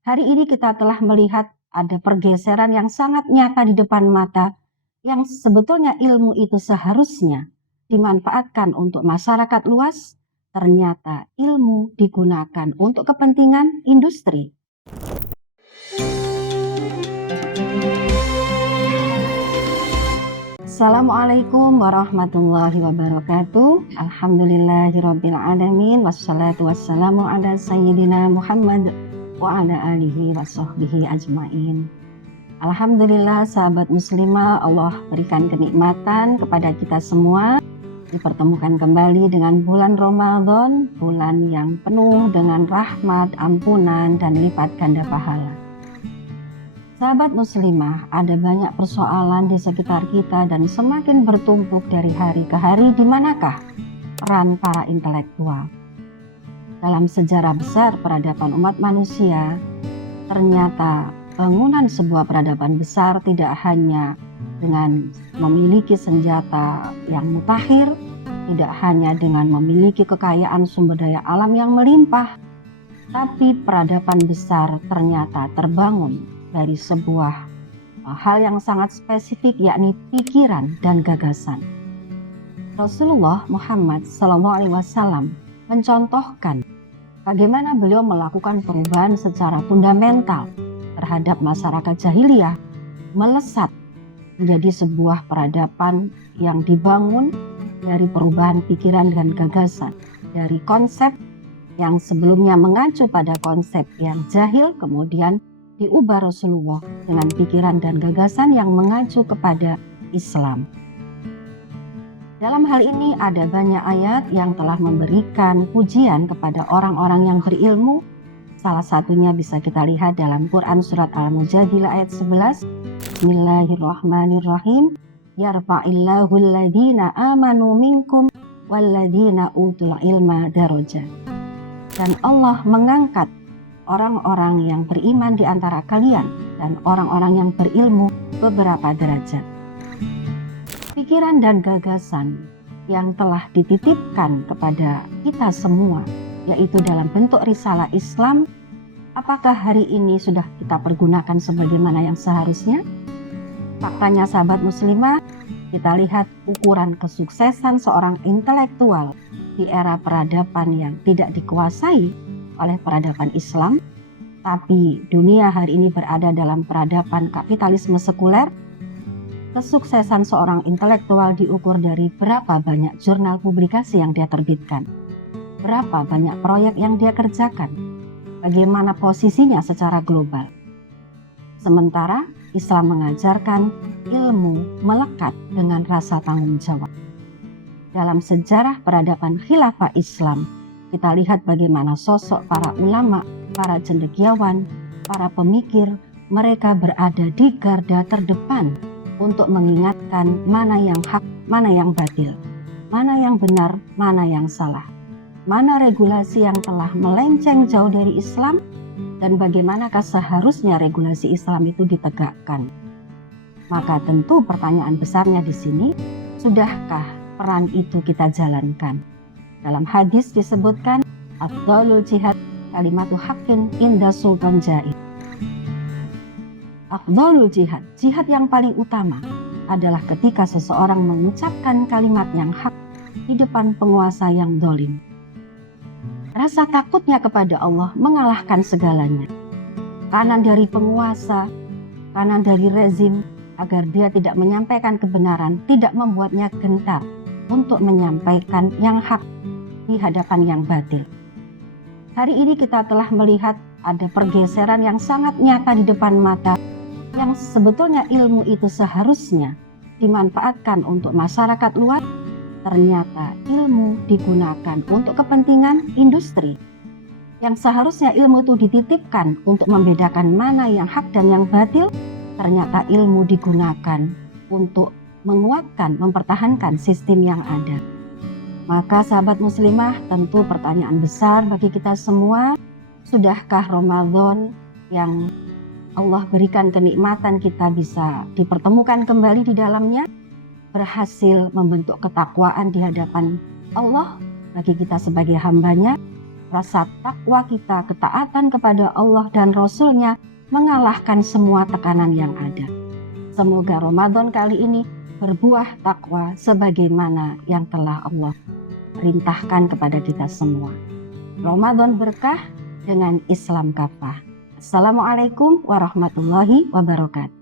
Hari ini kita telah melihat ada pergeseran yang sangat nyata di depan mata, yang sebetulnya ilmu itu seharusnya dimanfaatkan untuk masyarakat luas, ternyata ilmu digunakan untuk kepentingan industri. Assalamualaikum warahmatullahi wabarakatuh. Alhamdulillahirabbil alamin, wassalatu wassalamu ala sayyidina Muhammad wa ala alihi wa sahbihi ajmain. Alhamdulillah sahabat muslimah, Allah berikan kenikmatan kepada kita semua dipertemukan kembali dengan bulan Ramadan, bulan yang penuh dengan rahmat, ampunan, dan lipat ganda pahala. Sahabat muslimah, ada banyak persoalan di sekitar kita dan semakin bertumpuk dari hari ke hari. Di manakah peran para intelektual? Dalam sejarah besar peradaban umat manusia, ternyata bangunan sebuah peradaban besar tidak hanya dengan memiliki senjata yang mutakhir, tidak hanya dengan memiliki kekayaan sumber daya alam yang melimpah, tapi peradaban besar ternyata terbangun dari sebuah hal yang sangat spesifik, yakni pikiran dan gagasan. Rasulullah Muhammad SAW mencontohkan bagaimana beliau melakukan perubahan secara fundamental terhadap masyarakat jahiliyah, melesat menjadi sebuah peradaban yang dibangun dari perubahan pikiran dan gagasan, dari konsep yang sebelumnya mengacu pada konsep yang jahil, kemudian diubah Rasulullah dengan pikiran dan gagasan yang mengacu kepada Islam. Dalam hal ini ada banyak ayat yang telah memberikan pujian kepada orang-orang yang berilmu. Salah satunya bisa kita lihat dalam Quran surat Al-Mujadilah ayat 11. Bismillahirrahmanirrahim. Yarfa'illahu alladhina amanu minkum walladhina utul ilma darajat. Dan Allah mengangkat orang-orang yang beriman di antara kalian dan orang-orang yang berilmu beberapa derajat. Pikiran dan gagasan yang telah dititipkan kepada kita semua, yaitu dalam bentuk risalah Islam, apakah hari ini sudah kita pergunakan sebagaimana yang seharusnya? Faktanya sahabat muslimah, kita lihat ukuran kesuksesan seorang intelektual di era peradaban yang tidak dikuasai oleh peradaban Islam, tapi dunia hari ini berada dalam peradaban kapitalisme sekuler. Kesuksesan seorang intelektual diukur dari berapa banyak jurnal publikasi yang dia terbitkan, berapa banyak proyek yang dia kerjakan, bagaimana posisinya secara global. Sementara Islam mengajarkan ilmu melekat dengan rasa tanggung jawab. Dalam sejarah peradaban khilafah Islam, kita lihat bagaimana sosok para ulama, para cendekiawan, para pemikir, mereka berada di garda terdepan untuk mengingatkan mana yang hak, mana yang batil, mana yang benar, mana yang salah, mana regulasi yang telah melenceng jauh dari Islam, dan bagaimanakah seharusnya regulasi Islam itu ditegakkan. Maka tentu pertanyaan besarnya di sini, sudahkah peran itu kita jalankan? Dalam hadis disebutkan, afdhalul jihad kalimatu haqqin inda sultan jair. Afdhalul jihad, jihad yang paling utama adalah ketika seseorang mengucapkan kalimat yang hak di depan penguasa yang zalim. Rasa takutnya kepada Allah mengalahkan segalanya. Kanan dari penguasa, kanan dari rezim, agar dia tidak menyampaikan kebenaran, tidak membuatnya gentar untuk menyampaikan yang hak di hadapan yang batil. Hari ini kita telah melihat ada pergeseran yang sangat nyata di depan mata, yang sebetulnya ilmu itu seharusnya dimanfaatkan untuk masyarakat luas, ternyata ilmu digunakan untuk kepentingan industri. Yang seharusnya ilmu itu dititipkan untuk membedakan mana yang hak dan yang batil, ternyata ilmu digunakan untuk menguatkan, mempertahankan sistem yang ada. Maka sahabat muslimah, tentu pertanyaan besar bagi kita semua, sudahkah Ramadan yang Allah berikan kenikmatan kita bisa dipertemukan kembali di dalamnya, berhasil membentuk ketakwaan di hadapan Allah bagi kita sebagai hambanya, rasa takwa kita, ketaatan kepada Allah dan Rasul-Nya mengalahkan semua tekanan yang ada. Semoga Ramadan kali ini berbuah takwa sebagaimana yang telah Allah perintahkan kepada kita semua. Ramadan berkah dengan Islam kafah. Assalamualaikum warahmatullahi wabarakatuh.